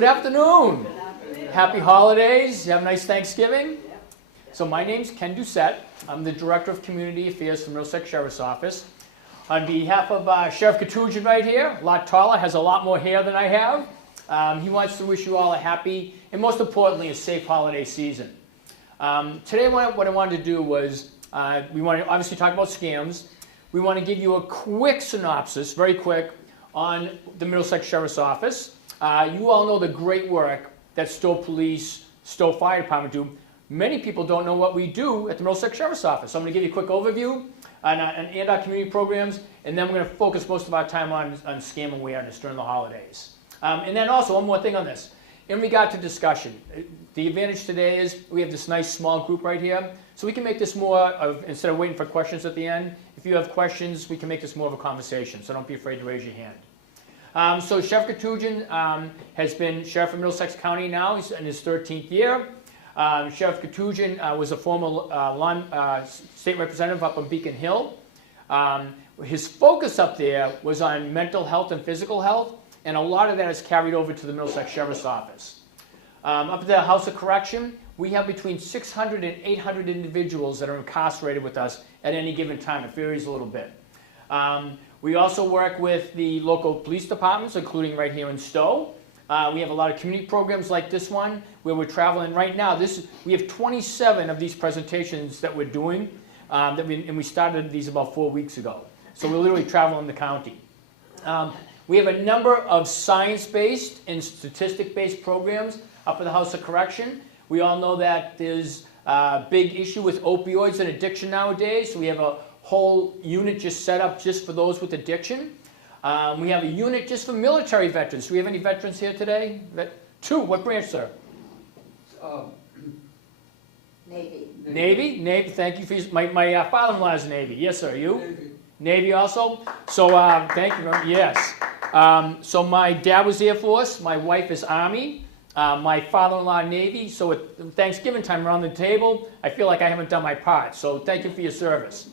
good afternoon. Happy holidays. You have a nice Thanksgiving? So my name's Ken Doucette. I'm the Director of Community Affairs for Middlesex Sheriff's Office. On behalf of Sheriff Katujian right here, a lot taller, has a lot more hair than I have. He wants to wish you all a happy and most importantly a safe holiday season. Today what I wanted to do was we want to obviously talk about scams. We want to give you a quick synopsis, very quick, on the Middlesex Sheriff's Office. You all know the great work that Stowe Police, Stowe Fire Department do. Many people don't know what we do at the Middlesex Sheriff's Office. So I'm going to give you a quick overview on our community programs, and then we're going to focus most of our time on scam awareness during the holidays. And then also, one more thing on this. In regard to discussion, the advantage today is we have this nice small group right here, so we can make this more of, instead of waiting for questions at the end, if you have questions, we can make this more of a conversation, so don't be afraid to raise your hand. So Sheriff Katujian has been Sheriff of Middlesex County now. He's in his 13th year. Sheriff Katujian was a former state representative up on Beacon Hill. His focus up there was on mental health and physical health, and a lot of that is carried over to the Middlesex Sheriff's Office. Up at the House of Correction, we have between 600 and 800 individuals that are incarcerated with us at any given time. It varies a little bit. We also work with the local police departments, including right here in Stowe. We have a lot of community programs like this one, where we're traveling right now. We have 27 of these presentations that we're doing, and we started these about 4 weeks ago. So we're literally traveling the county. We have a number of science-based and statistic-based programs up at the House of Correction. We all know that there's a big issue with opioids and addiction nowadays, so we have a whole unit just set up just for those with addiction. We have a unit just for military veterans. Do we have any veterans here today? Two. What branch, sir? Navy. Navy? Navy. Thank you for my father-in-law is Navy. Yes, sir. You? Navy. Navy also? So thank you. Yes. So my dad was Air Force. My wife is Army. My father-in-law Navy. So at Thanksgiving time around the table, I feel like I haven't done my part. So thank you for your service.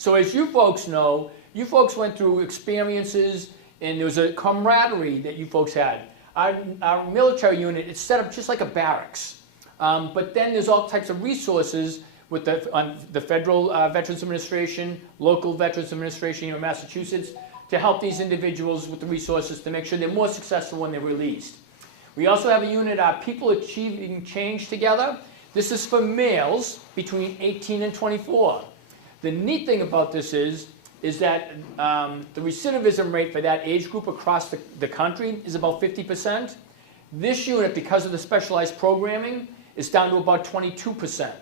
So as you folks know, you folks went through experiences, and there was a camaraderie that you folks had. Our military unit, it's set up just like a barracks. But then there's all types of resources with the Federal Veterans Administration, local Veterans Administration here in Massachusetts, to help these individuals with the resources to make sure they're more successful when they're released. We also have a unit, People Achieving Change Together. This is for males between 18 and 24. The neat thing about this is that the recidivism rate for that age group across the country is about 50%. This unit, because of the specialized programming, is down to about 22%.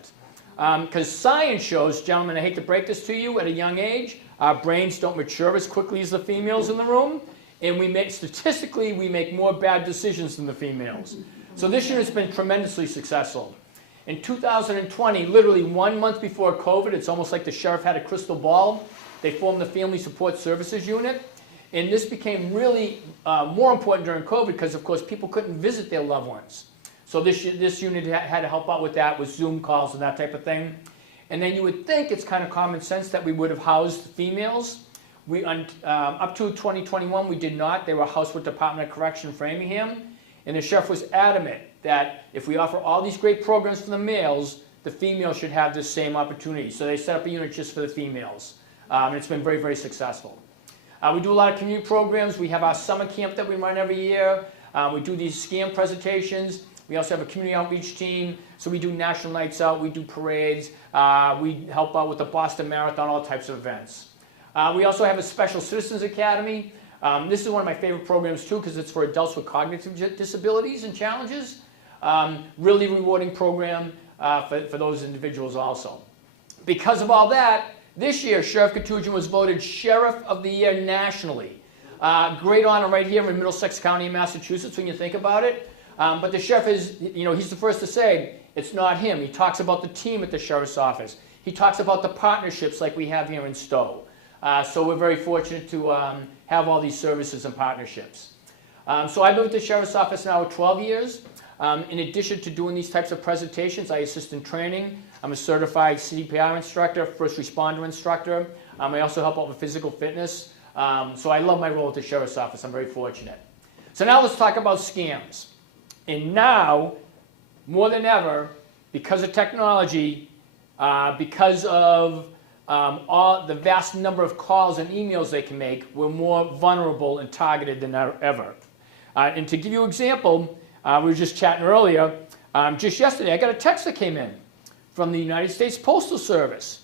Because science shows, gentlemen, I hate to break this to you, at a young age, our brains don't mature as quickly as the females in the room, and statistically, we make more bad decisions than the females. So this unit's been tremendously successful. In 2020, literally 1 month before COVID, it's almost like the sheriff had a crystal ball. They formed the Family Support Services Unit, and this became really more important during COVID because, of course, people couldn't visit their loved ones. So this unit had to help out with that, with Zoom calls and that type of thing. And then you would think it's kind of common sense that we would have housed females. Up to 2021, we did not. They were housed with Department of Correction Framingham, and the sheriff was adamant that if we offer all these great programs for the males, the females should have the same opportunity. So they set up a unit just for the females. And it's been very, very successful. We do a lot of community programs. We have our summer camp that we run every year. We do these scam presentations. We also have a community outreach team. So we do national nights out. We do parades. We help out with the Boston Marathon, all types of events. We also have a Special Citizens Academy. This is one of my favorite programs, too, because it's for adults with cognitive disabilities and challenges. Really rewarding program for those individuals also. Because of all that, this year, Sheriff Katujian was voted Sheriff of the Year nationally. Great honor right here in Middlesex County in Massachusetts when you think about it. But the sheriff is, he's the first to say it's not him. He talks about the team at the Sheriff's Office. He talks about the partnerships like we have here in Stowe. So we're very fortunate to have all these services and partnerships. So I've been with the Sheriff's Office now for 12 years. In addition to doing these types of presentations, I assist in training. I'm a certified CPR instructor, first responder instructor. I also help out with physical fitness. So I love my role at the Sheriff's Office. I'm very fortunate. So now let's talk about scams. And now, more than ever, because of technology, because of all the vast number of calls and emails they can make, we're more vulnerable and targeted than ever. And to give you an example, we were just chatting earlier, just yesterday I got a text that came in from the United States Postal Service.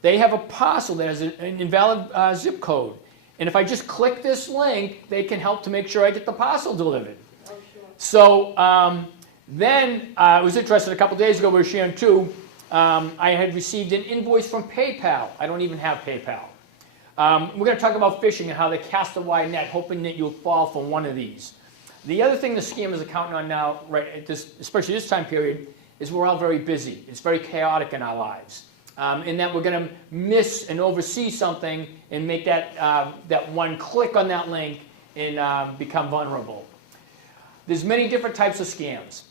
They have a parcel that has an invalid zip code. And if I just click this link, they can help to make sure I get the parcel delivered. Oh, sure. So then it was interesting, a couple days ago we were sharing too, I had received an invoice from PayPal. I don't even have PayPal. We're going to talk about phishing and how they cast a wide net, hoping that you'll fall for one of these. The other thing the scammers are counting on now, right, at this, especially this time period, is we're all very busy. It's very chaotic in our lives. In that we're going to miss and oversee something and make that, that one click on that link and become vulnerable. There's many different types of scams.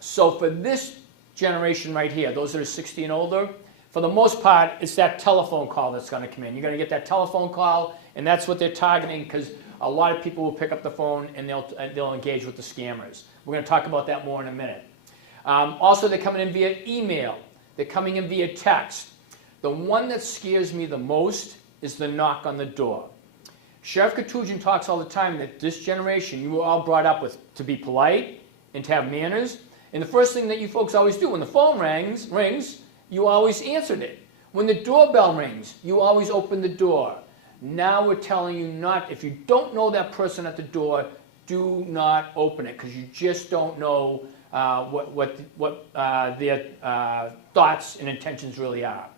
So for this generation right here, those that are 60 and older, for the most part, it's that telephone call that's going to come in. You're going to get that telephone call, and that's what they're targeting because a lot of people will pick up the phone and they'll engage with the scammers. We're going to talk about that more in a minute. Also, they're coming in via email. They're coming in via text. The one that scares me the most is the knock on the door. Sheriff Katujian talks all the time that this generation, you were all brought up with to be polite and to have manners. And the first thing that you folks always do when the phone rings, you always answered it. When the doorbell rings, you always open the door. Now we're telling you not, if you don't know that person at the door, do not open it because you just don't know what their thoughts and intentions really are.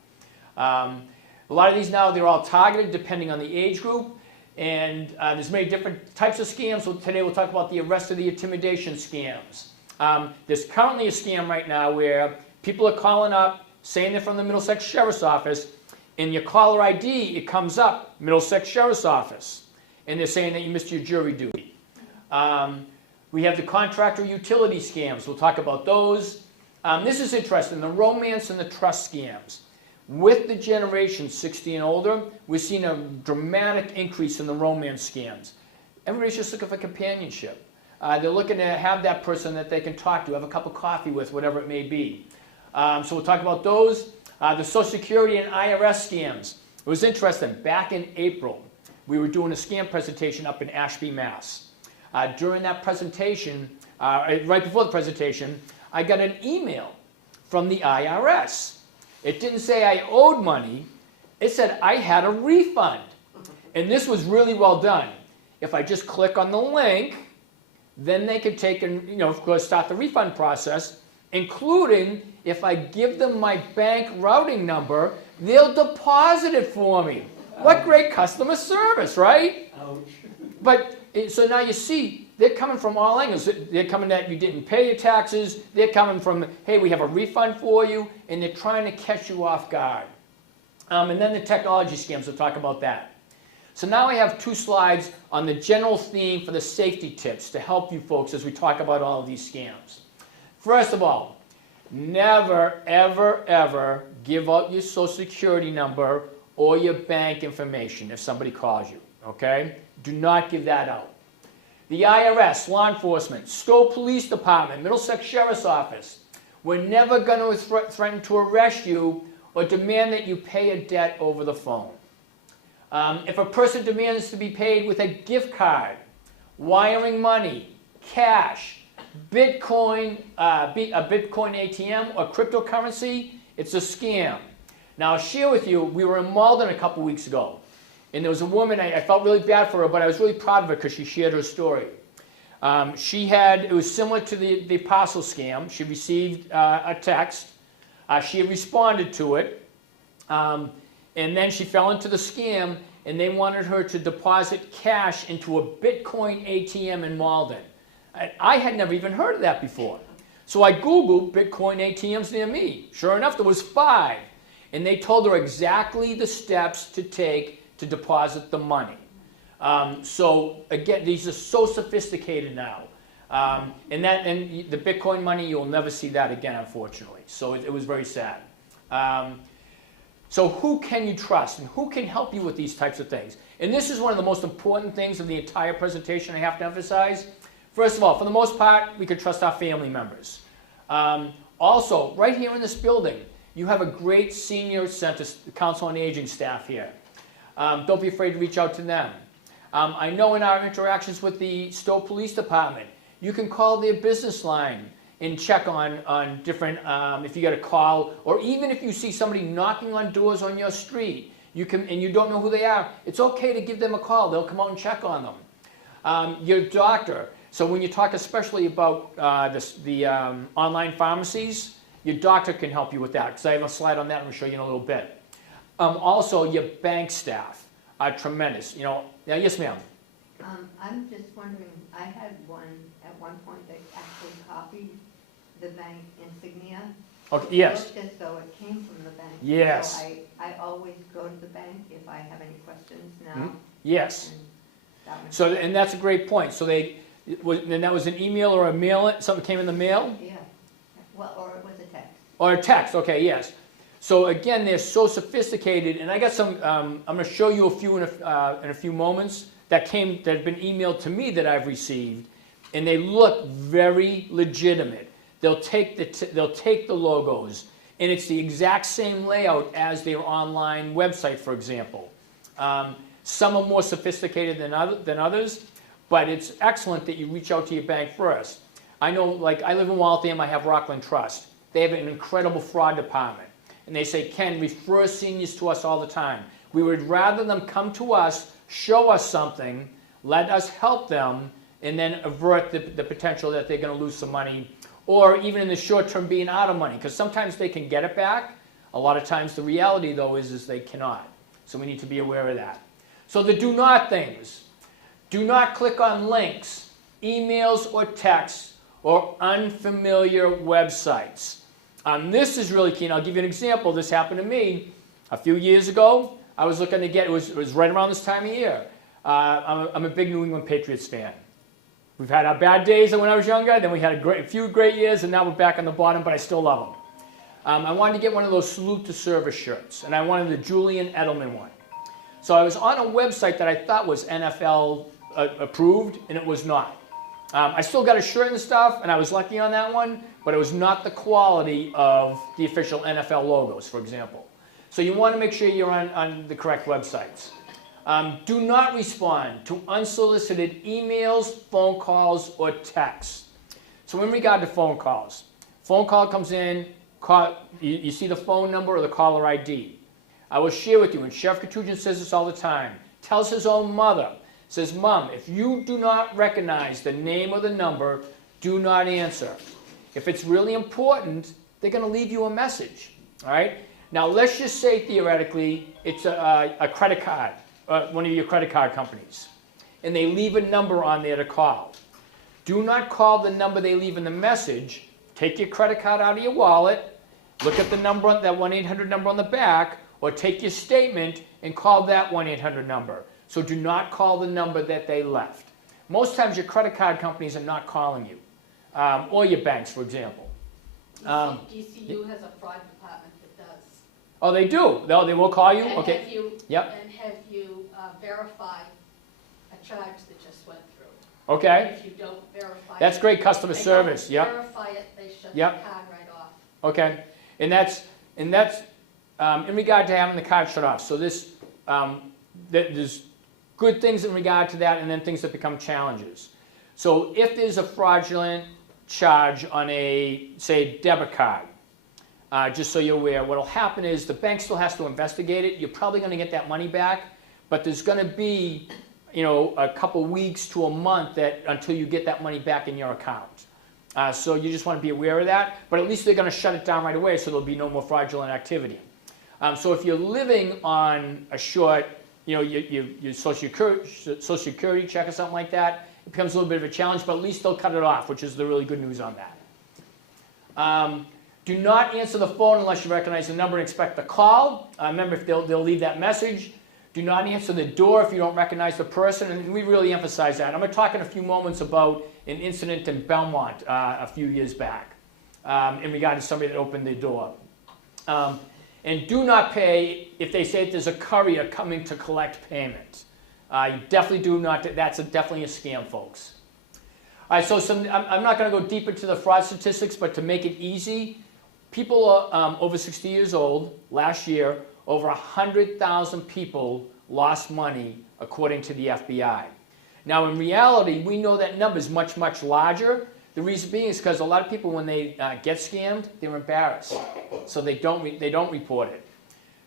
A lot of these now, they're all targeted depending on the age group, and there's many different types of scams. So today we'll talk about the arrest of the intimidation scams. There's currently a scam right now where people are calling up saying they're from the Middlesex Sheriff's Office. In your caller ID, it comes up Middlesex Sheriff's Office, and they're saying that you missed your jury duty. We have the contractor utility scams. We'll talk about those. This is interesting, the romance and the trust scams. With the generation 60 and older, we're seeing a dramatic increase in the romance scams. Everybody's just looking for companionship. They're looking to have that person that they can talk to, have a cup of coffee with, whatever it may be. So we'll talk about those. The Social Security and IRS scams. It was interesting. Back in April, we were doing a scam presentation up in Ashby, Mass. During that presentation, right before the presentation, I got an email from the IRS. It didn't say I owed money. It said I had a refund. And this was really well done. If I just click on the link, then they can take and, of course, start the refund process, including if I give them my bank routing number, they'll deposit it for me. What great customer service, right? Ouch. But so now you see, they're coming from all angles. They're coming that you didn't pay your taxes. They're coming from, hey, we have a refund for you, and they're trying to catch you off guard. And then the technology scams, we'll talk about that. So now I have 2 slides on the general theme for the safety tips to help you folks as we talk about all of these scams. First of all, never, ever, ever give out your Social Security number or your bank information if somebody calls you, okay? Do not give that out. The IRS, law enforcement, Stowe Police Department, Middlesex Sheriff's Office, we're never going to threaten to arrest you or demand that you pay a debt over the phone. If a person demands to be paid with a gift card, wiring money, cash, Bitcoin, a Bitcoin ATM, or cryptocurrency, it's a scam. Now, I'll share with you, we were in Malden a couple weeks ago, and there was a woman, I felt really bad for her, but I was really proud of her because she shared her story. It was similar to the parcel scam. She received a text. She had responded to it, and then she fell into the scam, and they wanted her to deposit cash into a Bitcoin ATM in Malden. I had never even heard of that before. So I Googled Bitcoin ATMs near me. Sure enough, there was 5. And they told her exactly the steps to take to deposit the money. So again, these are so sophisticated now. And the Bitcoin money, you'll never see that again, unfortunately. So it was very sad. So who can you trust and who can help you with these types of things? And this is one of the most important things of the entire presentation I have to emphasize. First of all, for the most part, we can trust our family members. Also, right here in this building, you have a great senior center, council on aging staff here. Don't be afraid to reach out to them. I know in our interactions with the Stowe Police Department, you can call their business line and check on different, if you get a call, or even if you see somebody knocking on doors on your street, and you don't know who they are, it's okay to give them a call. They'll come out and check on them. Your doctor. So when you talk especially about the online pharmacies, your doctor can help you with that, because I have a slide on that I'm going to show you in a little bit. Also, your bank staff are tremendous. Yeah, yes, ma'am. I'm just wondering, I had one at one point that actually copied the bank insignia. Okay, yes. It looked as though it came from the bank. Yes. So I always go to the bank if I have any questions now. Mm-hmm. Yes. And And that's a great point. So and that was an email or a mail, something came in the mail? Yeah. Well, or it was a text. Or a text, okay, yes. So again, they're so sophisticated, and I got some, I'm going to show you a few in a few moments that have been emailed to me that I've received, and they look very legitimate. They'll take the logos, and it's the exact same layout as their online website, for example. Some are more sophisticated than others, but it's excellent that you reach out to your bank first. I know, like, I live in Waltham, I have Rockland Trust. They have an incredible fraud department. And they say, Ken, refer seniors to us all the time. We would rather them come to us, show us something, let us help them, and then avert the potential that they're going to lose some money, or even in the short term being out of money, because sometimes they can get it back. A lot of times the reality, though, is they cannot. So we need to be aware of that. So the do not things. Do not click on links, emails or texts, or unfamiliar websites. This is really key. And I'll give you an example. This happened to me a few years ago. I was looking to get, it was right around this time of year. I'm a big New England Patriots fan. We've had our bad days when I was younger, then we had a few great years, and now we're back on the bottom, but I still love them. I wanted to get one of those Salute to Service shirts, and I wanted the Julian Edelman one. So I was on a website that I thought was NFL approved, and it was not. I still got a shirt and stuff, and I was lucky on that one, but it was not the quality of the official NFL logos, for example. So you want to make sure you're on the correct websites. Do not respond to unsolicited emails, phone calls, or texts. So in regard to phone call comes in, you see the phone number or the caller ID. I will share with you, and Sheriff Katujan says this all the time, tells his own mother, says, Mom, if you do not recognize the name or the number, do not answer. If it's really important, they're going to leave you a message. All right? Now, let's just say theoretically it's a credit card, one of your credit card companies, and they leave a number on there to call. Do not call the number they leave in the message. Take your credit card out of your wallet, look at the number, that 1-800 number on the back, or take your statement and call that 1-800 number. So do not call the number that they left. Most times your credit card companies are not calling you, or your banks, for example. DCU has a fraud department that does. Oh, they do? No, they will call you? And Okay. have you verify a charge that just went through. Okay. If you don't verify That's it, great customer they service. don't Yep. verify it, they shut Yep. the card right off. Okay. And that's in regard to having the card shut off. So there's good things in regard to that, and then things that become challenges. So if there's a fraudulent charge on a, say, debit card, just so you're aware, what will happen is the bank still has to investigate it. You're probably going to get that money back, but there's going to be, a couple weeks to a month until you get that money back in your account. So you just want to be aware of that, but at least they're going to shut it down right away, so there'll be no more fraudulent activity. So if you're living on a short, your Social Security check or something like that, it becomes a little bit of a challenge, but at least they'll cut it off, which is the really good news on that. Do not answer the phone unless you recognize the number and expect the call. Remember, if they'll leave that message. Do not answer the door if you don't recognize the person, and we really emphasize that. I'm going to talk in a few moments about an incident in Belmont a few years back in regard to somebody that opened the door. And do not pay if they say that there's a courier coming to collect payment. You definitely do not. That's definitely a scam, folks. All right, so I'm not going to go deep into the fraud statistics, but to make it easy, people over 60 years old, last year, over 100,000 people lost money according to the FBI. Now in reality, we know that number is much, much larger. The reason being is because a lot of people, when they get scammed, they're embarrassed. So they don't report it.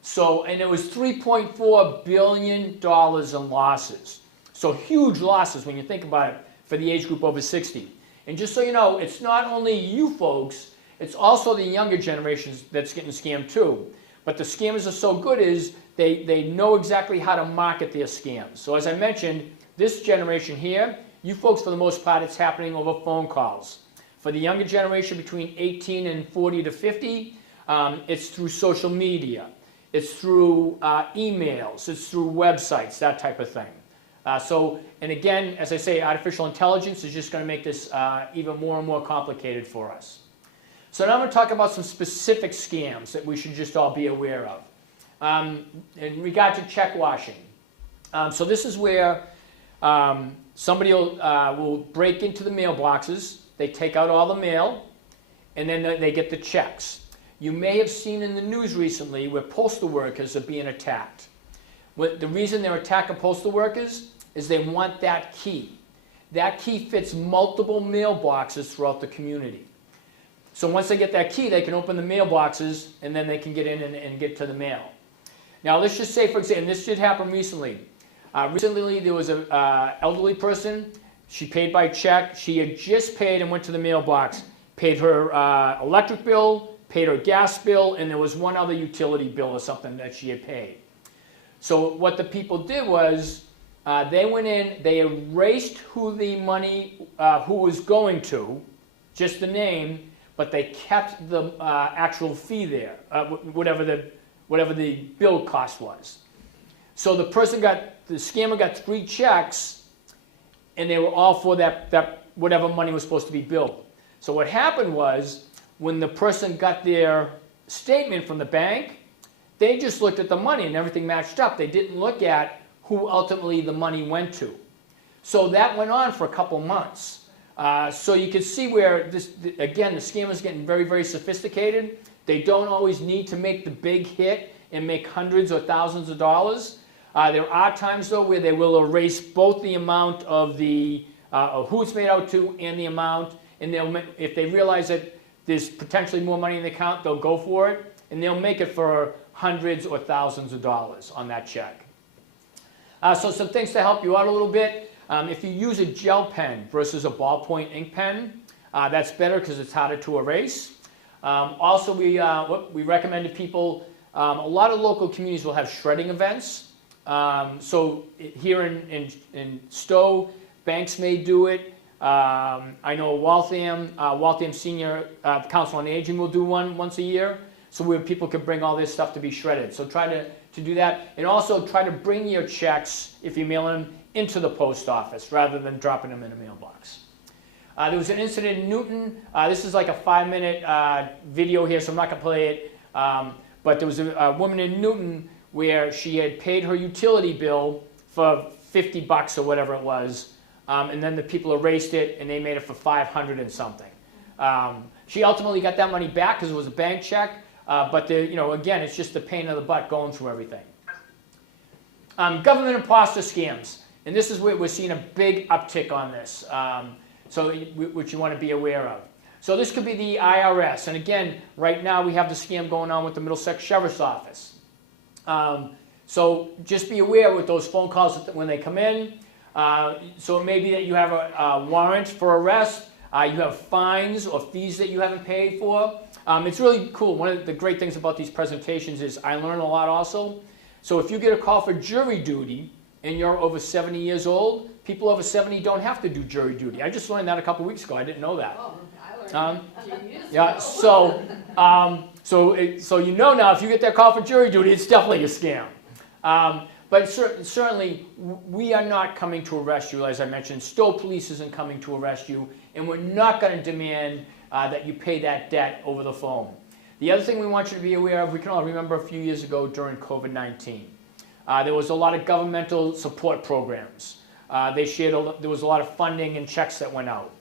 So, and it was $3.4 billion in losses. So huge losses when you think about it for the age group over 60. And just so you know, it's not only you folks, it's also the younger generations that's getting scammed too. But the scammers are so good is they know exactly how to market their scams. So as I mentioned, this generation here, you folks for the most part, it's happening over phone calls. For the younger generation between 18 and 40 to 50, it's through social media. It's through emails, it's through websites, that type of thing. And again, as I say, artificial intelligence is just going to make this even more and more complicated for us. So now I'm going to talk about some specific scams that we should just all be aware of. In regard to check washing. So this is where somebody will break into the mailboxes, they take out all the mail, and then they get the checks. You may have seen in the news recently where postal workers are being attacked. The reason they're attacking postal workers is they want that key. That key fits multiple mailboxes throughout the community. So once they get that key, they can open the mailboxes and then they can get in and get to the mail. Now let's just say, for example, and this did happen recently. Recently there was an elderly person. She paid by check. She had just paid and went to the mailbox, paid her electric bill, paid her gas bill, and there was one other utility bill or something that she had paid. So what the people did was they went in, they erased who the money, who was going to, just the name, but they kept the actual fee there, whatever the bill cost was. So the scammer got 3 checks, and they were all for that whatever money was supposed to be billed. So what happened was, when the person got their statement from the bank, they just looked at the money and everything matched up. They didn't look at who ultimately the money went to. So that went on for a couple months. So you can see where, again, the scammers getting very, very sophisticated. They don't always need to make the big hit and make hundreds or thousands of dollars. There are times, though, where they will erase both the amount of who it's made out to and the amount. And if they realize that there's potentially more money in the account, they'll go for it, and they'll make it for hundreds or thousands of dollars on that check. So some things to help you out a little bit. If you use a gel pen versus a ballpoint ink pen, that's better because it's harder to erase. Also, we recommend to people, a lot of local communities will have shredding events. So here in Stowe, Banks may do it. I know Waltham Senior Council on Aging will do one once a year, so where people can bring all this stuff to be shredded. So try to do that, and also try to bring your checks, if you're mailing them, into the post office rather than dropping them in a mailbox. There was an incident in Newton. This is like a 5-minute video here, so I'm not going to play it, but there was a woman in Newton where she had paid her utility bill for $50 or whatever it was. And then the people erased it, and they made it for $500 and something. She ultimately got that money back because it was a bank check, but again, it's just the pain in the butt going through everything. Government imposter scams, and this is where we're seeing a big uptick on this, which you want to be aware of. So this could be the IRS, and again, right now we have the scam going on with the Middlesex Sheriff's Office. So just be aware with those phone calls when they come in. So it may be that you have a warrant for arrest, you have fines or fees that you haven't paid for. It's really cool. One of the great things about these presentations is I learn a lot also. So if you get a call for jury duty and you're over 70 years old, people over 70 don't have to do jury duty. I just learned that a couple weeks ago. I didn't know that. Oh, I learned Yeah, so you know now if you get that call for jury duty, it's definitely a scam. But certainly, we are not coming to arrest you, as I mentioned. Stowe Police isn't coming to arrest you, and we're not going to demand that you pay that debt over the phone. The other thing we want you to be aware of, we can all remember a few years ago during COVID-19. There was a lot of governmental support programs. There was a lot of funding and checks that went out.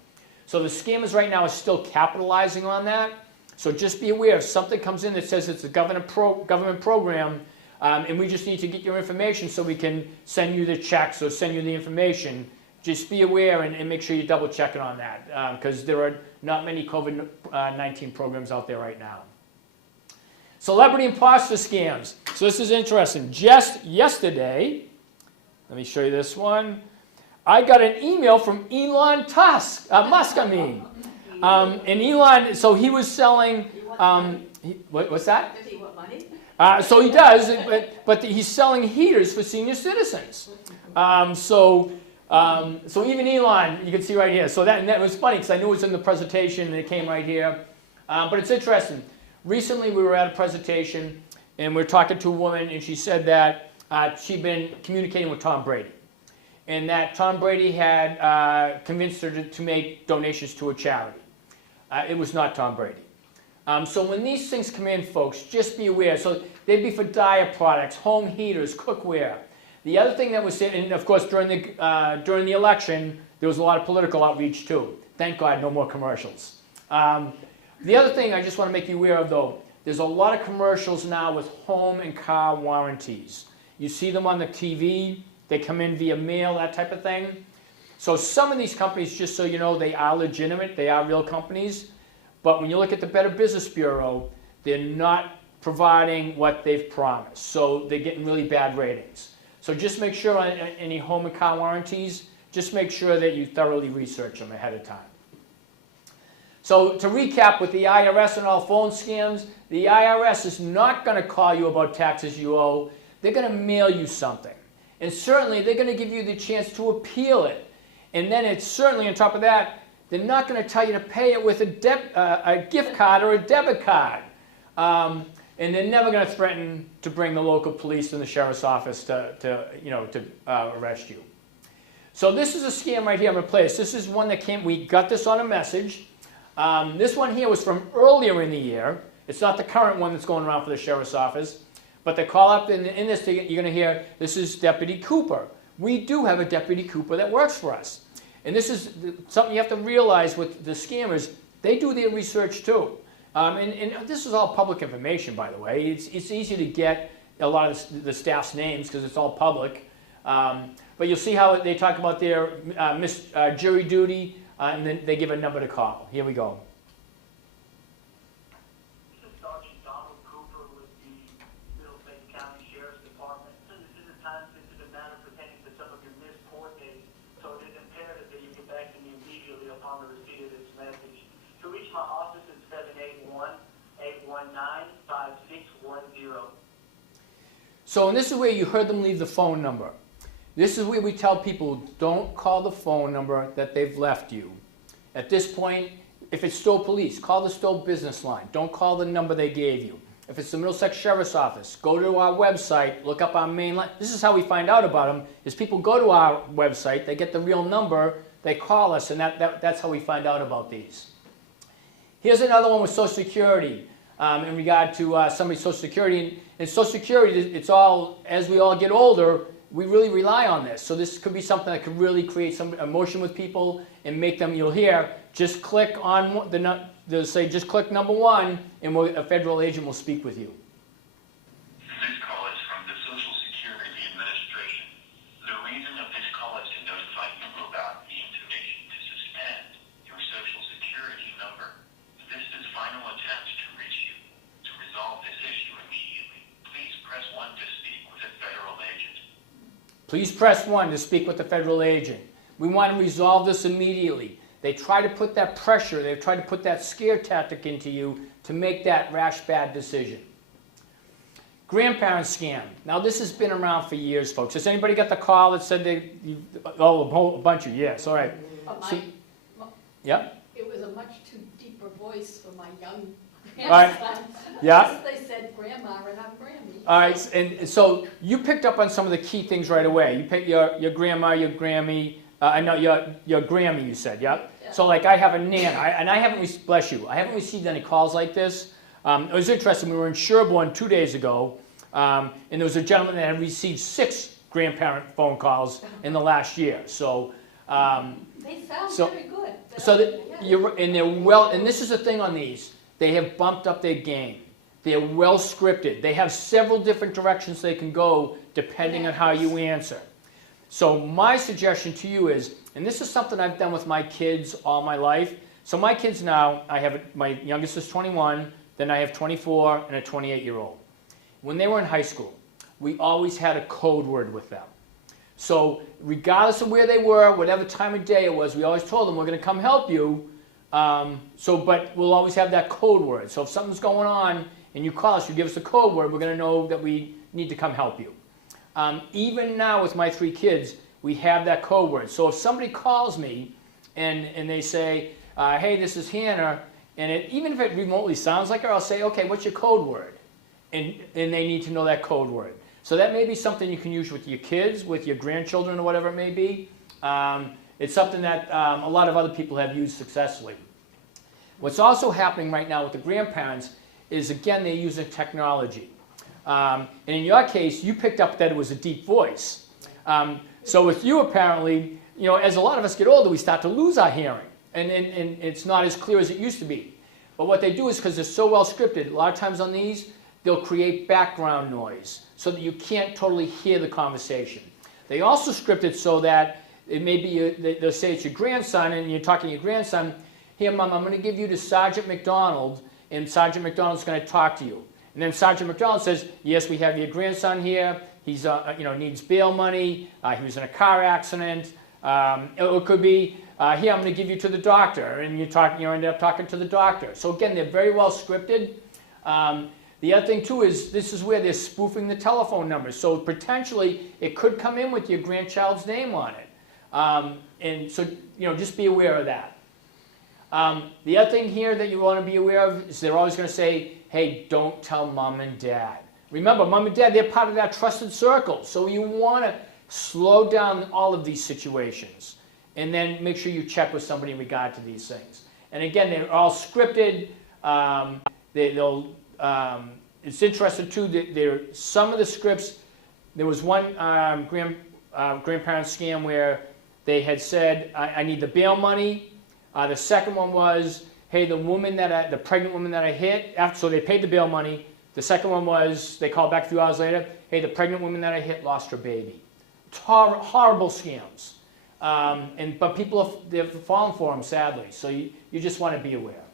So the scammers right now are still capitalizing on that. So just be aware if something comes in that says it's a government program, and we just need to get your information so we can send you the checks or send you the information. Just be aware and make sure you double check it on that, because there are not many COVID-19 programs out there right now. Celebrity imposter scams. So this is interesting. Just yesterday, let me show you this one. I got an email from Elon Musk, and Elon, so he was selling, what's that? Does he want money? So he does, but he's selling heaters for senior citizens. So even Elon, you can see right here. So that was funny because I knew it was in the presentation and it came right here. But it's interesting. Recently we were at a presentation and we were talking to a woman and she said that she'd been communicating with Tom Brady. And that Tom Brady had convinced her to make donations to a charity. It was not Tom Brady. So when these things come in, folks, just be aware. So they'd be for diet products, home heaters, cookware. The other thing that was said, and of course during the election, there was a lot of political outreach too. Thank God, no more commercials. The other thing I just want to make you aware of though, there's a lot of commercials now with home and car warranties. You see them on the TV, they come in via mail, that type of thing. So some of these companies, just so you know, they are legitimate, they are real companies. But when you look at the Better Business Bureau, they're not providing what they've promised. So they're getting really bad ratings. So just make sure on any home and car warranties, just make sure that you thoroughly research them ahead of time. So to recap with the IRS and all phone scams, the IRS is not going to call you about taxes you owe. They're going to mail you something. And certainly they're going to give you the chance to appeal it. And then it's certainly on top of that, they're not going to tell you to pay it with a gift card or a debit card. And they're never going to threaten to bring the local police and the sheriff's office to arrest you. So this is a scam right here I'm going to play this. This is one that we got this on a message. This one here was from earlier in the year. It's not the current one that's going around for the sheriff's office. But they call up, and in this you're going to hear, this is Deputy Cooper. We do have a Deputy Cooper that works for us. And this is something you have to realize with the scammers. They do their research too. And this is all public information, by the way. It's easy to get a lot of the staff's names because it's all public. But you'll see how they talk about their jury duty, and then they give a number to call. Here we go. This is Sergeant Donald Cooper with the Middlesex County Sheriff's Department. This is a time-sensitive matter pertaining to some of your missed court dates, so it is imperative that you get back to me immediately upon the receipt of this message. To reach my office is 781-819-5610. So, and this is where you heard them leave the phone number. This is where we tell people, don't call the phone number that they've left you. At this point, if it's Stowe Police, call the Stowe business line. Don't call the number they gave you. If it's the Middlesex Sheriff's Office, go to our website, look up our main line. This is how we find out about them, is people go to our website, they get the real number, they call us, and that's how we find out about these. Here's another one with Social Security, in regard to somebody's Social Security. And Social Security, it's all, as we all get older, we really rely on this. So this could be something that could really create some emotion with people and make them, you'll hear, just click on they'll say, just click number 1 and a federal agent will speak with you. This call is from the Social Security Administration. The reason of this call is to notify you about the information to suspend your Social Security number. This is final attempt to reach you. To resolve this issue immediately, please press 1 to speak with a federal agent. Please press 1 to speak with the federal agent. We want to resolve this immediately. They try to put that pressure, they try to put that scare tactic into you to make that rash, bad decision. Grandparent scam. Now this has been around for years, folks. Has anybody got the call that said a bunch of, yes, all right. Yep. It was a much too deeper voice for my young right. grandson. Yeah. They said grandma and I'm Grammy. All right, and so you picked up on some of the key things right away. You picked your grandma, your Grammy, I know your Grammy, you said, yep. Yeah. So like I have a Nan, and I haven't, bless you, I haven't received any calls like this. It was interesting, we were in Sherborne 2 days ago, and there was a gentleman that had received 6 grandparent phone calls in the last year. So They sound So- very good. So that Yeah. and they're well, and this is the thing on these, they have bumped up their game. They're well scripted. They have several different directions they can go depending on how you answer. So my suggestion to you is, and this is something I've done with my kids all my life. So my kids now, my youngest is 21, then I have 24 and a 28-year-old. When they were in high school, we always had a code word with them. So regardless of where they were, whatever time of day it was, we always told them, we're going to come help you. But we'll always have that code word. So if something's going on and you call us, you give us a code word, we're going to know that we need to come help you. Even now with my 3 kids, we have that code word. So if somebody calls me and they say, hey, this is Hannah, and even if it remotely sounds like her, I'll say, okay, what's your code word? And they need to know that code word. So that may be something you can use with your kids, with your grandchildren, or whatever it may be. It's something that a lot of other people have used successfully. What's also happening right now with the grandparents is, again, they're using technology. And in your case, you picked up that it was a deep voice. So with you, apparently, as a lot of us get older, we start to lose our hearing. And it's not as clear as it used to be. But what they do is, because they're so well scripted, a lot of times on these, they'll create background noise so that you can't totally hear the conversation. They also script it so that it may be, they'll say it's your grandson, and you're talking to your grandson, here, Mom, I'm going to give you to Sergeant McDonald, and Sergeant McDonald's going to talk to you. And then Sergeant McDonald says, yes, we have your grandson here. He's, needs bail money. He was in a car accident. It could be, here, I'm going to give you to the doctor. And you end up talking to the doctor. So again, they're very well scripted. The other thing, too, is this is where they're spoofing the telephone numbers. So potentially, it could come in with your grandchild's name on it. And so, just be aware of that. The other thing here that you want to be aware of is they're always going to say, hey, don't tell Mom and Dad. Remember, Mom and Dad, they're part of that trusted circle. So you want to slow down all of these situations. And then make sure you check with somebody in regard to these things. And again, they're all scripted. It's interesting, too, that some of the scripts, there was one grandparent scam where they had said, I need the bail money. The second one was, hey, the pregnant woman that I hit, so they paid the bail money. The second one was, they called back a few hours later, hey, the pregnant woman that I hit lost her baby. Horrible scams. But people they've fallen for them, sadly. So you just want to be aware.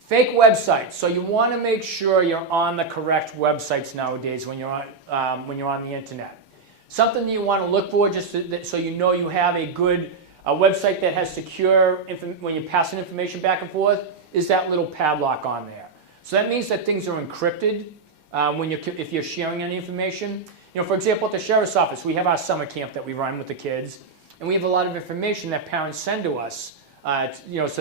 Fake websites. So you want to make sure you're on the correct websites nowadays when you're on the internet. Something that you want to look for, just so you know you have a good website that has secure, when you're passing information back and forth, is that little padlock on there. So that means that things are encrypted if you're sharing any information. For example, at the sheriff's office, we have our summer camp that we run with the kids, and we have a lot of information that parents send to us, so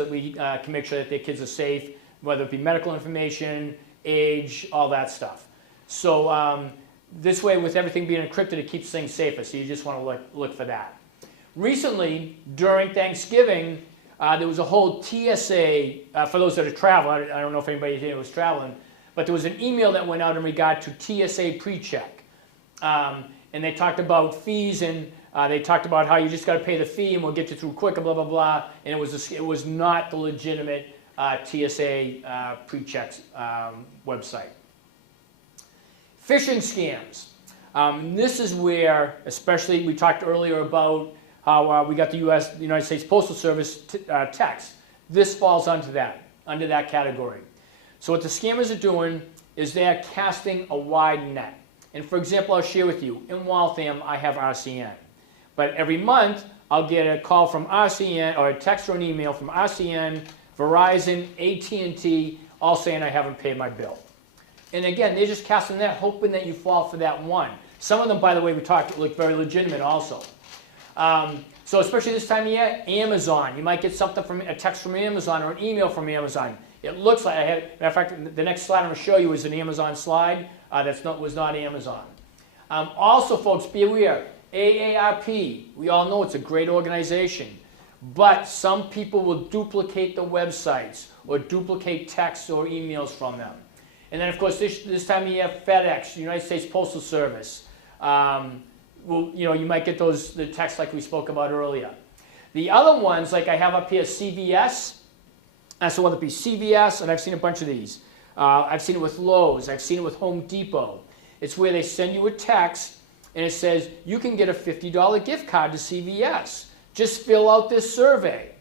that we can make sure that their kids are safe, whether it be medical information, age, all that stuff. So this way, with everything being encrypted, it keeps things safer, so you just want to look for that. Recently, during Thanksgiving, there was a whole TSA, for those that are traveling, I don't know if anybody here was traveling, but there was an email that went out in regard to TSA pre-check. And they talked about fees, and they talked about how you just got to pay the fee and we'll get you through quicker, blah, blah, blah. And it was not the legitimate TSA pre-check website. Phishing scams. This is where, especially, we talked earlier about how we got the United States Postal Service text. This falls under that category. So what the scammers are doing is they're casting a wide net. And for example, I'll share with you, in Waltham, I have RCN. But every month, I'll get a call from RCN, or a text or an email from RCN, Verizon, AT&T, all saying I haven't paid my bill. And again, they're just casting that, hoping that you fall for that one. Some of them, by the way, we talked, look very legitimate also. So especially this time of year, Amazon. You might get something from a text from Amazon or an email from Amazon. It looks like, matter of fact, the next slide I'm going to show you is an Amazon slide. Was not Amazon. Also, folks, be aware, AARP, we all know it's a great organization, but some people will duplicate the websites or duplicate texts or emails from them. And then, of course, this time of year, FedEx, United States Postal Service, you might get the text like we spoke about earlier. The other ones, like I have up here, CVS. So whether it be CVS, and I've seen a bunch of these. I've seen it with Lowe's. I've seen it with Home Depot. It's where they send you a text, and it says, you can get a $50 gift card to CVS. Just fill out this survey.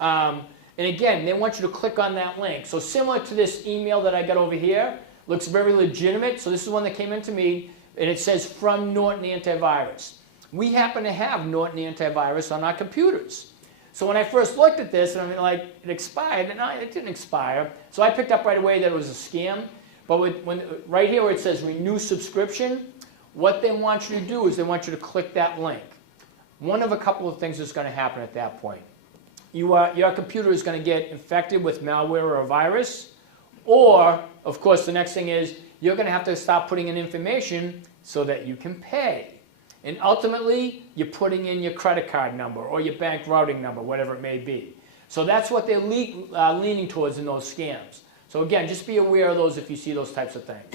And again, they want you to click on that link. So similar to this email that I got over here, looks very legitimate. So this is one that came into me, and it says, from Norton Antivirus. We happen to have Norton Antivirus on our computers. So when I first looked at this, and I'm like, it expired, and it didn't expire. So I picked up right away that it was a scam. But right here where it says renew subscription, what they want you to do is they want you to click that link. One of a couple of things is going to happen at that point. Your computer is going to get infected with malware or a virus, or, of course, the next thing is you're going to have to stop putting in information so that you can pay. And ultimately, you're putting in your credit card number or your bank routing number, whatever it may be. So that's what they're leaning towards in those scams. So again, just be aware of those if you see those types of things.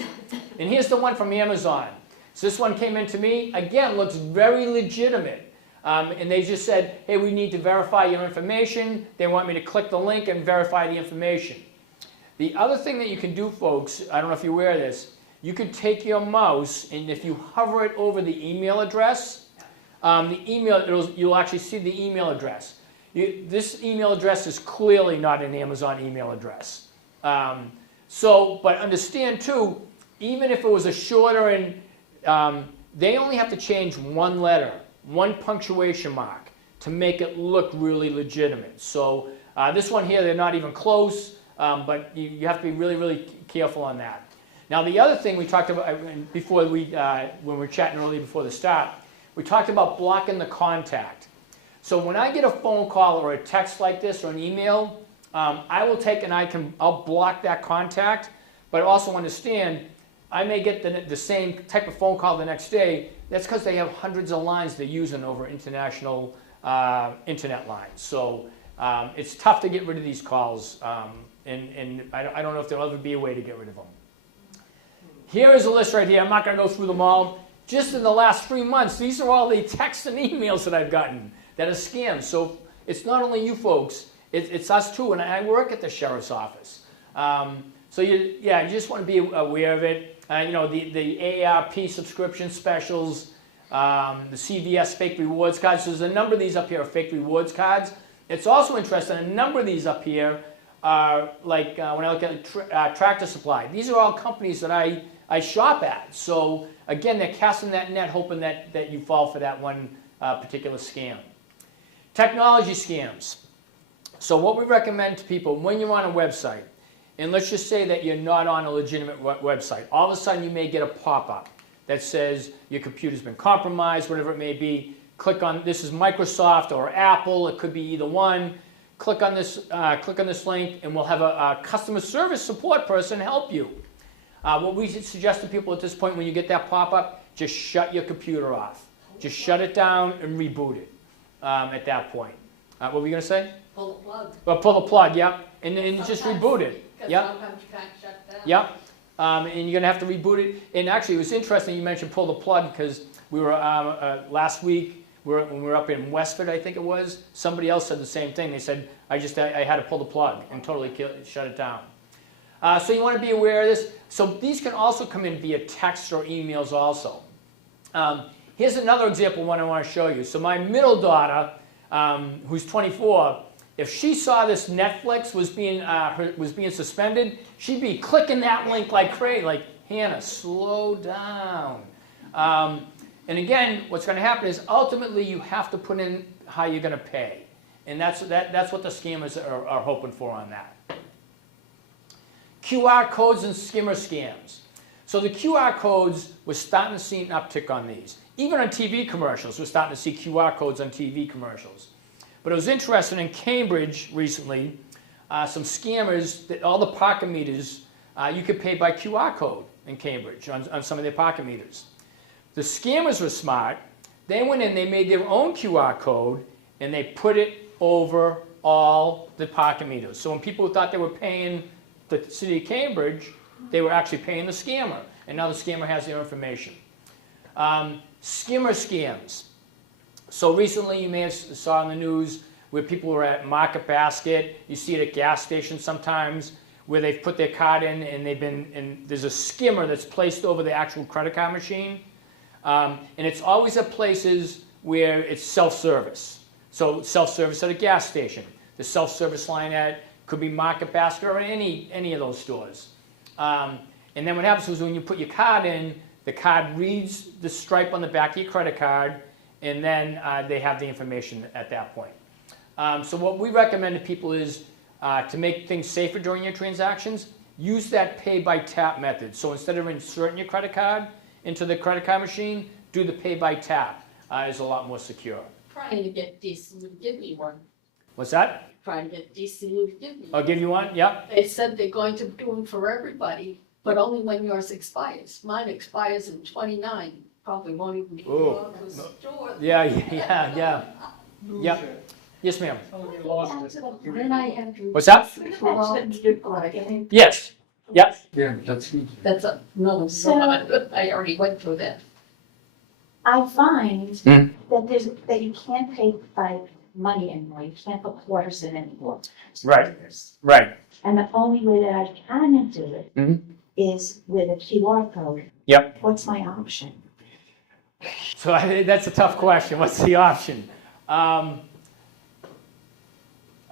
And here's the one from Amazon. So this one came into me. Again, looks very legitimate. And they just said, hey, we need to verify your information. They want me to click the link and verify the information. The other thing that you can do, folks, I don't know if you're aware of this, you can take your mouse, and if you hover it over the email address, you'll actually see the email address. This email address is clearly not an Amazon email address. But understand, too, even if it was a shorter, and they only have to change one letter, one punctuation mark, to make it look really legitimate. So this one here, they're not even close, but you have to be really careful on that. Now, the other thing we talked about before when we were chatting earlier before the start, we talked about blocking the contact. So when I get a phone call or a text like this or an email, I will take and I'll block that contact, but also understand I may get the same type of phone call the next day. That's because they have hundreds of lines they're using over international internet lines. So it's tough to get rid of these calls, and I don't know if there'll ever be a way to get rid of them. Here is a list right here. I'm not going to go through them all. Just in the last 3 months, these are all the texts and emails that I've gotten that are scams. So it's not only you folks, it's us too, and I work at the sheriff's office. So you just want to be aware of it. The AARP subscription specials, the CVS fake rewards cards. So there's a number of these up here are fake rewards cards. It's also interesting, a number of these up here are like when I look at Tractor Supply. These are all companies that I shop at. So again, they're casting that net, hoping that you fall for that one particular scam. Technology scams. So what we recommend to people when you're on a website, and let's just say that you're not on a legitimate website, all of a sudden you may get a pop-up that says your computer's been compromised, whatever it may be. Click on, this is Microsoft or Apple, it could be either one. Click on this link, and we'll have a customer service support person help you. What we suggest to people at this point, when you get that pop-up, just shut your computer off. Just shut it down and reboot it at that point. What were you going to say? Pull the plug. Well, pull the plug, yep. And just reboot it. Because Yep. sometimes you can't shut down. Yep. And you're going to have to reboot it. And actually, it was interesting you mentioned pull the plug, because we were last week, when we were up in Westford, I think it was, somebody else said the same thing. They said, I had to pull the plug and totally shut it down. So you want to be aware of this. So these can also come in via text or emails also. Here's another example one I want to show you. So my middle daughter, who's 24, if she saw this Netflix was being suspended, she'd be clicking that link like crazy, like, Hannah, slow down. And again, what's going to happen is ultimately you have to put in how you're going to pay. And that's what the scammers are hoping for on that. QR codes and skimmer scams. So the QR codes, we're starting to see an uptick on these. Even on TV commercials, we're starting to see QR codes on TV commercials. But it was interesting in Cambridge recently, some scammers, that all the parking meters, you could pay by QR code in Cambridge on some of their parking meters. The scammers were smart. They went in, they made their own QR code, and they put it over all the parking meters. So when people thought they were paying the city of Cambridge, they were actually paying the scammer. And now the scammer has their information. skimmer scams. So recently you may have saw in the news where people were at Market Basket. You see it at gas stations sometimes where they've put their card in and there's a skimmer that's placed over the actual credit card machine. And it's always at places where it's self-service. So self-service at a gas station. The self-service line at could be Market Basket or any of those stores. And then what happens is when you put your card in, the card reads the stripe on the back of your credit card, and then they have the information at that point. So what we recommend to people is to make things safer during your transactions, use that pay by tap method. So instead of inserting your credit card into the credit card machine, do the pay by tap. Is a lot more secure. Trying to get DCU to give me one. What's that? Trying to get DCU to give me I'll one. give you one. Yep. They said they're going to do them for everybody, but only when yours expires. Mine expires in 29. Probably won't even be Ooh. able to store. Yeah. Yep. Yes, ma'am. Then I have to. What's that? Yes. Yep. Yeah, that's. That's another one. I already went through that. I find Mhm. that you can't pay by money anymore, you can't put quarters in anymore. Right. Right. And the only way that I can do it Mhm. is with a QR code. Yep. What's my option? So that's a tough question. What's the option? I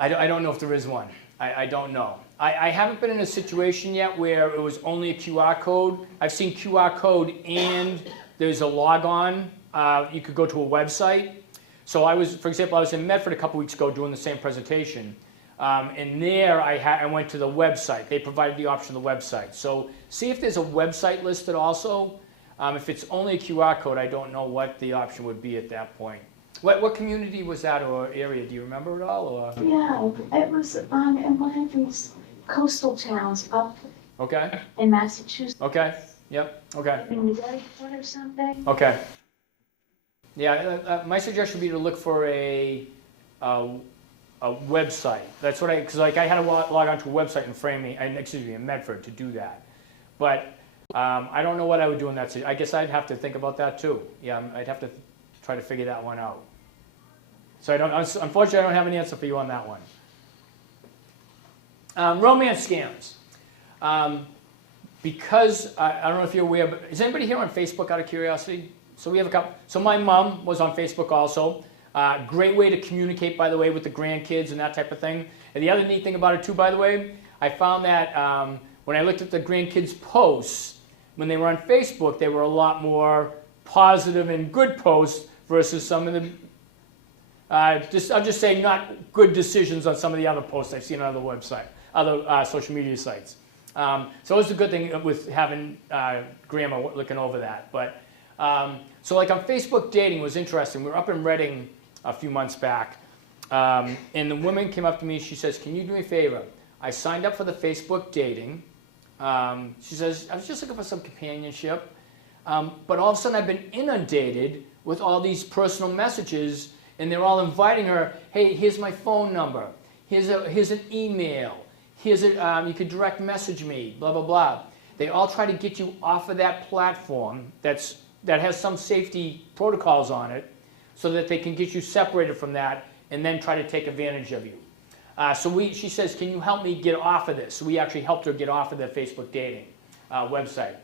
don't know if there is one. I don't know. I haven't been in a situation yet where it was only a QR code. I've seen QR code and there's a log on. You could go to a website. So for example, I was in Medford a couple weeks ago doing the same presentation. And there I went to the website. They provided the option of the website. So see if there's a website listed also. If it's only a QR code, I don't know what the option would be at that point. What community was that or area? Do you remember it all? Or? Yeah, it was in one of these coastal towns up Okay. in Massachusetts, Okay. Yep. Okay. in New Bedford or something. Okay. Yeah. My suggestion would be to look for a website. That's what because I had to log onto a website in Medford to do that. But I don't know what I would do in that situation. I guess I'd have to think about that too. Yeah, I'd have to try to figure that one out. So unfortunately, I don't have an answer for you on that one. Romance scams. Because I don't know if you're aware, but is anybody here on Facebook out of curiosity? So we have a couple. So my mom was on Facebook also. Great way to communicate, by the way, with the grandkids and that type of thing. And the other neat thing about it too, by the way, I found that when I looked at the grandkids' posts, when they were on Facebook, they were a lot more positive and good posts versus some of the, I'll just say not good decisions on some of the other posts I've seen on other social media sites. So it was a good thing with having Grandma looking over that. But so like on Facebook dating was interesting. We were up in Reading a few months back, and the woman came up to me. She says, "Can you do me a favor? I signed up for the Facebook dating." She says, "I was just looking for some companionship, but all of a sudden I've been inundated with all these personal messages, and they're all inviting her. Hey, here's my phone number. Here's an email. You could direct message me. Blah blah blah." They all try to get you off of that platform that has some safety protocols on it, so that they can get you separated from that, and then try to take advantage of you. She says, "Can you help me get off of this?" So we actually helped her get off of the Facebook dating website.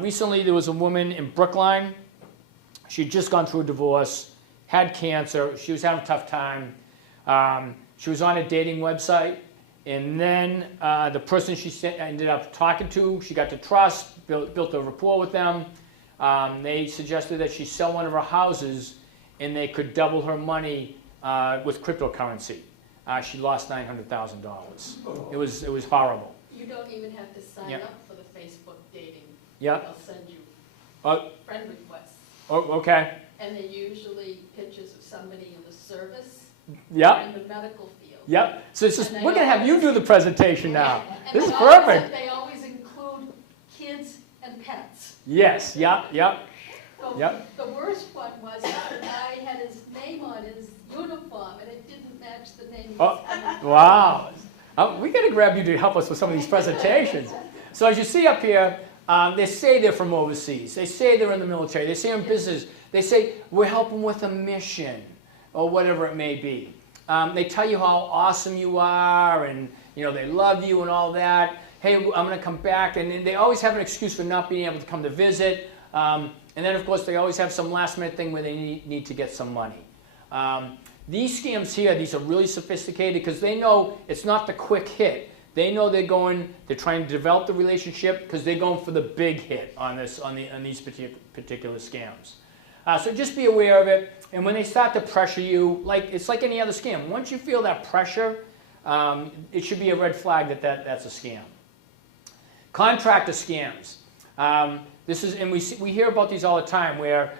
Recently, there was a woman in Brookline. She had just gone through a divorce, had cancer. She was having a tough time. She was on a dating website, and then the person she ended up talking to, she got to trust, built a rapport with them. They suggested that she sell one of her houses, and they could double her money with cryptocurrency. She lost $900,000. It was horrible. You don't even have to sign Yeah. up for the Facebook dating. Yeah. They'll send you Oh, friend requests. okay. And they're usually pictures of somebody in the service or Yep. in the medical field. Yep. So it's just, And they we're gonna have you do the presentation now. And This is they always- perfect. They always include kids and pets. Yes. Yep. Yep. Yep. The worst one was the guy had his name on his uniform and it didn't match the name of his uniform. Wow. We got to grab you to help us with some of these presentations. So as you see up here, They say they're from overseas. They say they're in the military. They say they're in business. They say we're helping with a mission or whatever it may be. They tell you how awesome you are and they love you and all that. Hey, I'm going to come back. And they always have an excuse for not being able to come to visit. And then, of course, they always have some last-minute thing where they need to get some money. These scams here, these are really sophisticated because they know it's not the quick hit. They know they're trying to develop the relationship because they're going for the big hit on these particular scams. So just be aware of it. And when they start to pressure you, it's like any other scam. Once you feel that pressure, it should be a red flag that's a scam. Contractor scams. We hear about these all the time where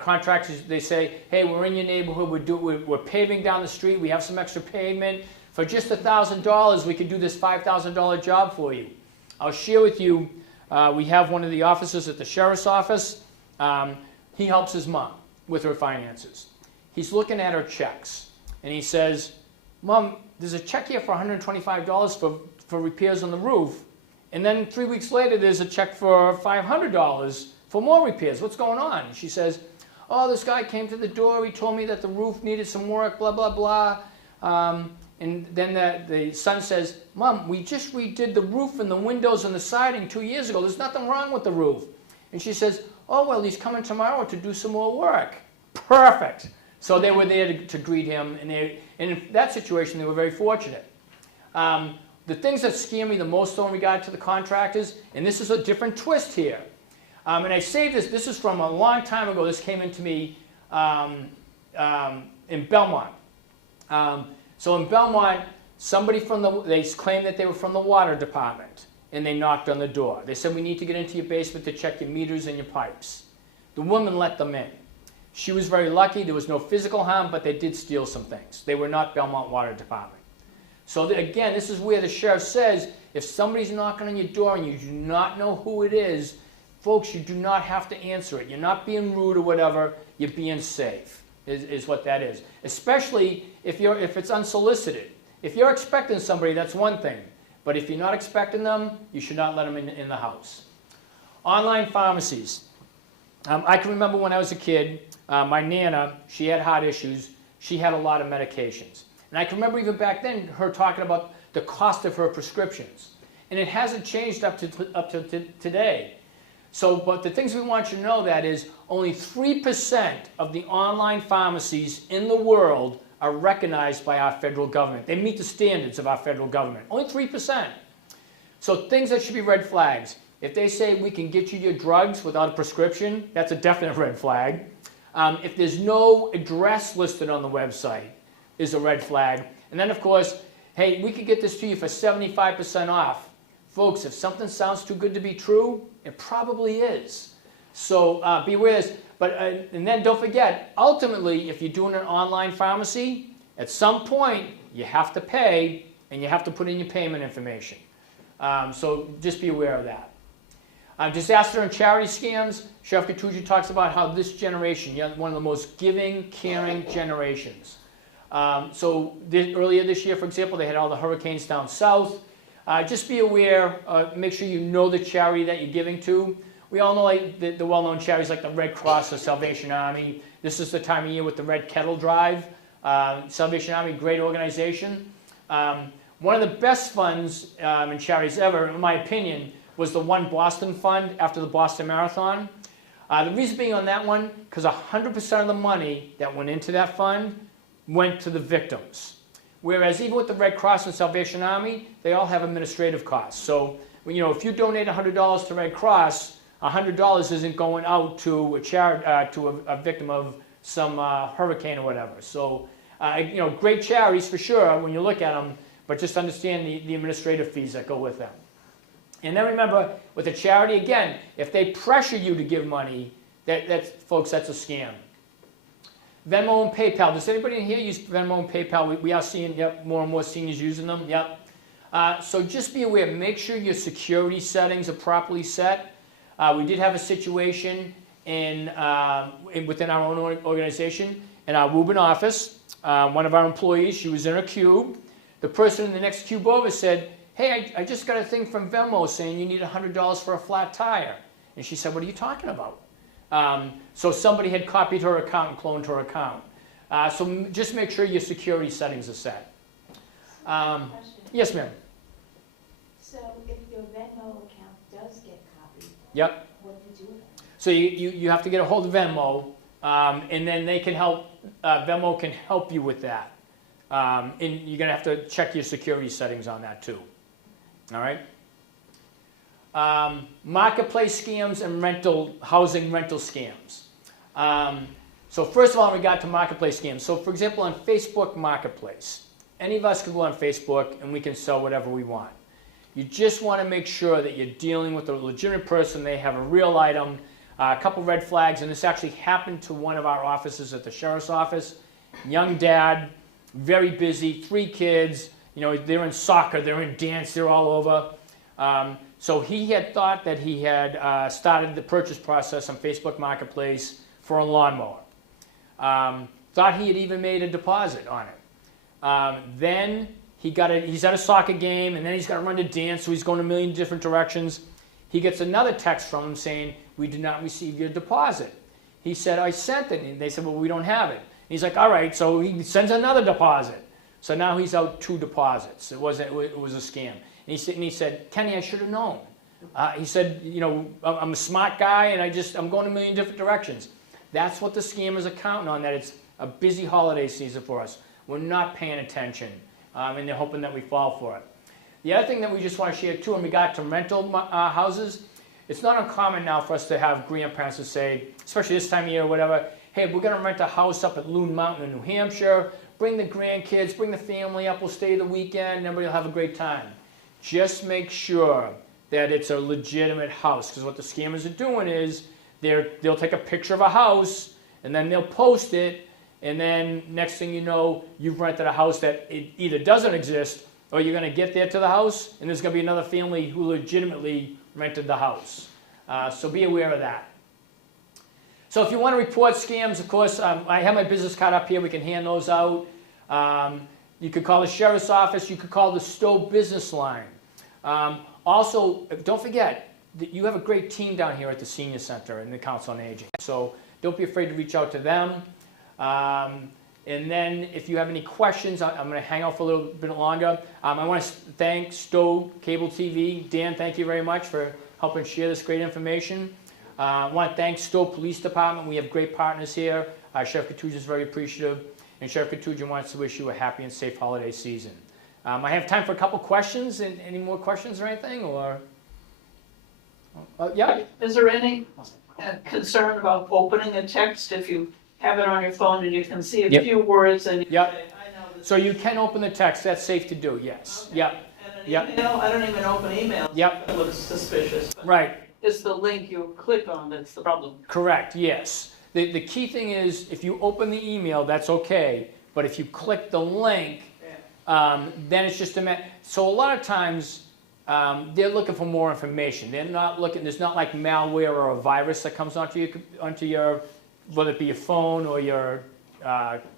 contractors, they say, hey, we're in your neighborhood, we're paving down the street, we have some extra pavement. For just $1,000, we can do this $5,000 job for you. I'll share with you, we have one of the officers at the sheriff's office. He helps his mom with her finances. He's looking at her checks, and he says, Mom, there's a check here for $125 for repairs on the roof, and then 3 weeks later, there's a check for $500 for more repairs. What's going on? She says, oh, this guy came to the door, he told me that the roof needed some work, blah, blah, blah. And then the son says, Mom, we just redid the roof and the windows and the siding 2 years ago. There's nothing wrong with the roof. And she says, oh, well, he's coming tomorrow to do some more work. Perfect. So they were there to greet him. And in that situation, they were very fortunate. The things that scare me the most in regard to the contractors, and this is a different twist here. And I saved this. This is from a long time ago. This came into me in Belmont. So in Belmont, somebody they claimed that they were from the water department, and they knocked on the door. They said, we need to get into your basement to check your meters and your pipes. The woman let them in. She was very lucky. There was no physical harm, but they did steal some things. They were not Belmont Water Department. So again, this is where the sheriff says, if somebody's knocking on your door and you do not know who it is, folks, you do not have to answer it. You're not being rude or whatever. You're being safe. Is what that is. Especially if it's unsolicited. If you're expecting somebody, that's one thing. But if you're not expecting them, you should not let them in the house. Online pharmacies. I can remember when I was a kid, my Nana, she had heart issues. She had a lot of medications. And I can remember even back then her talking about the cost of her prescriptions. And it hasn't changed up to today. So, but the things we want you to know that is only 3% of the online pharmacies in the world are recognized by our federal government. They meet the standards of our federal government. Only 3%. So things that should be red flags. If they say we can get you your drugs without a prescription, that's a definite red flag. If there's no address listed on the website, is a red flag. And then, of course, hey, we could get this to you for 75% off. Folks, if something sounds too good to be true, it probably is. So beware this. But, and then don't forget, ultimately, if you're doing an online pharmacy, at some point, you have to pay, and you have to put in your payment information. So just be aware of that. Disaster and charity scams. Sheriff Gattucci talks about how this generation, you're one of the most giving, caring generations. Earlier this year, for example, they had all the hurricanes down south. Just be aware, make sure you know the charity that you're giving to. We all know like the well-known charities like the Red Cross or Salvation Army. This is the time of year with the Red Kettle Drive. Salvation Army, great organization. One of the best funds in charities ever, in my opinion, was the One Boston Fund after the Boston Marathon. The reason being on that one, because 100% of the money that went into that fund went to the victims. Whereas even with the Red Cross and Salvation Army, they all have administrative costs. So, if you donate $100 to Red Cross, $100 isn't going out to a victim of some hurricane or whatever. So, great charities for sure when you look at them, but just understand the administrative fees that go with them. And then remember, with a charity, again, if they pressure you to give money, folks, that's a scam. Venmo and PayPal. Does anybody in here use Venmo and PayPal? We are seeing, more and more seniors using them. So just be aware. Make sure your security settings are properly set. We did have a situation within our own organization, in our Woburn office. One of our employees, she was in a cube. The person in the next cube over said, hey, I just got a thing from Venmo saying you need $100 for a flat tire. And she said, what are you talking about? So somebody had copied her account and cloned her account. So just make sure your security settings are set. Question. Yes, ma'am. So if your Venmo account does get copied, Yep. what do you do with it? So you have to get a hold of Venmo, and then they can help, Venmo can help you with that. And you're going to have to check your security settings on that too. All right? Marketplace scams and housing rental scams. So first of all, in regard to marketplace scams, so for example, on Facebook Marketplace, any of us can go on Facebook and we can sell whatever we want. You just want to make sure that you're dealing with a legitimate person, they have a real item, a couple red flags, and this actually happened to one of our officers at the sheriff's office. Young dad, very busy, 3 kids, you know, they're in soccer, they're in dance, they're all over. So he had thought that he had started the purchase process on Facebook Marketplace for a lawnmower. Thought he had even made a deposit on it. Then he's at a soccer game, and then he's got to run to dance, so he's going a million different directions. He gets another text from him saying, we did not receive your deposit. He said, I sent it. And they said, well, we don't have it. And he's like, all right, so he sends another deposit. So now he's out 2 deposits. It was a scam. And he said, Kenny, I should have known. He said, you know, I'm a smart guy, and I'm going a million different directions. That's what the scammers are counting on, that it's a busy holiday season for us. We're not paying attention, and they're hoping that we fall for it. The other thing that we just want to share, too, in regard to rental houses, it's not uncommon now for us to have grandparents who say, especially this time of year or whatever, hey, we're going to rent a house up at Loon Mountain in New Hampshire. Bring the grandkids, bring the family up, we'll stay the weekend, and everybody will have a great time. Just make sure that it's a legitimate house, because what the scammers are doing is they'll take a picture of a house, and then they'll post it, and then next thing you know, you've rented a house that it either doesn't exist, or you're going to get there to the house, and there's going to be another family who legitimately rented the house. So be aware of that. So if you want to report scams, of course, I have my business card up here. We can hand those out. You could call the sheriff's office. You could call the Stowe business line. Also, don't forget that you have a great team down here at the Senior Center and the Council on Aging. So don't be afraid to reach out to them. And then if you have any questions, I'm going to hang out for a little bit longer. I want to thank Stowe Cable TV. Dan, thank you very much for helping share this great information. I want to thank Stowe Police Department. We have great partners here. Sheriff Katuja is very appreciative. And Sheriff Katuja wants to wish you a happy and safe holiday season. I have time for a couple questions. Any more questions or anything? Or yeah. Is there any concern about opening a text if you have it on your phone and you can see a few words and you say, I know this. So you can open the text. That's safe to do, yes. Okay. Yep. And an email, I don't even open emails. Yep. It looks suspicious. But Right. it's the link you click on that's the problem. Correct, yes. The key thing is if you open the email, that's okay. But if you click the link, then it's just so a lot of times they're looking for more information. They're not looking. There's not like malware or a virus that comes onto your whether it be your phone or your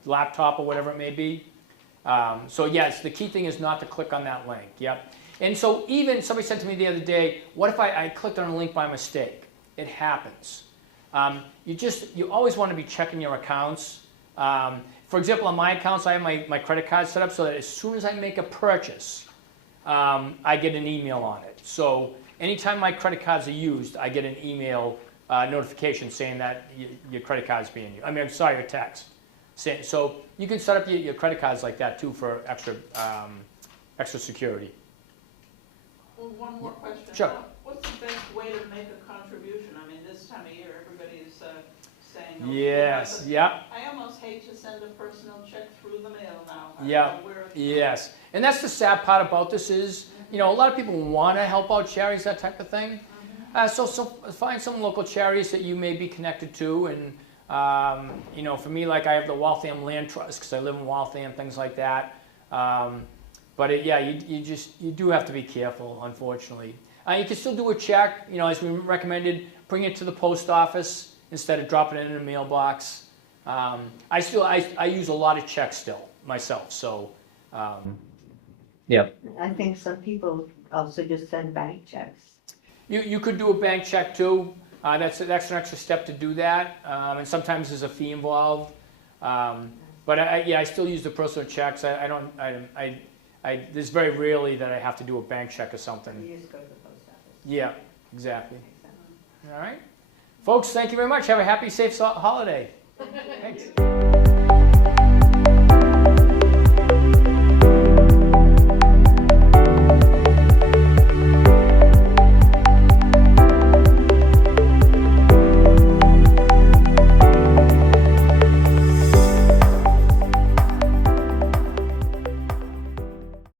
laptop or whatever it may be. So yes, the key thing is not to click on that link. Yep. And so even somebody said to me the other day, what if I clicked on a link by mistake? It happens. You always want to be checking your accounts. For example, on my accounts, I have my credit card set up so that as soon as I make a purchase, I get an email on it. So anytime my credit cards are used, I get an email notification saying that your credit card is being used. I mean, I'm sorry, your text. So you can set up your credit cards like that too for extra security. Well, one more question. Sure. What's the best way to make a contribution? I mean, this time of year, everybody is saying. Oh, Yes, yeah. I almost hate to send a personal check through the mail now. I Yeah, don't know where it's yes. And that's the sad part about this is, you know, a lot of people want to help out charities, that type of thing. So find some local charities that you may be connected to. And, you know, for me, like I have the Waltham Land Trust because I live in Waltham, things like that. But you do have to be careful, unfortunately. You can still do a check, you know, as we recommended, bring it to the post office instead of dropping it in a mailbox. I use a lot of checks still myself, so Yep. I think some people also just send bank checks. You could do a bank check too. That's an extra step to do that, and sometimes there's a fee involved. But I still use the personal checks. There's very rarely that I have to do a bank check or You something. just go to the post office. Yeah, exactly. Makes sense. All right. Folks, thank you very much. Have a happy, safe holiday. Thanks.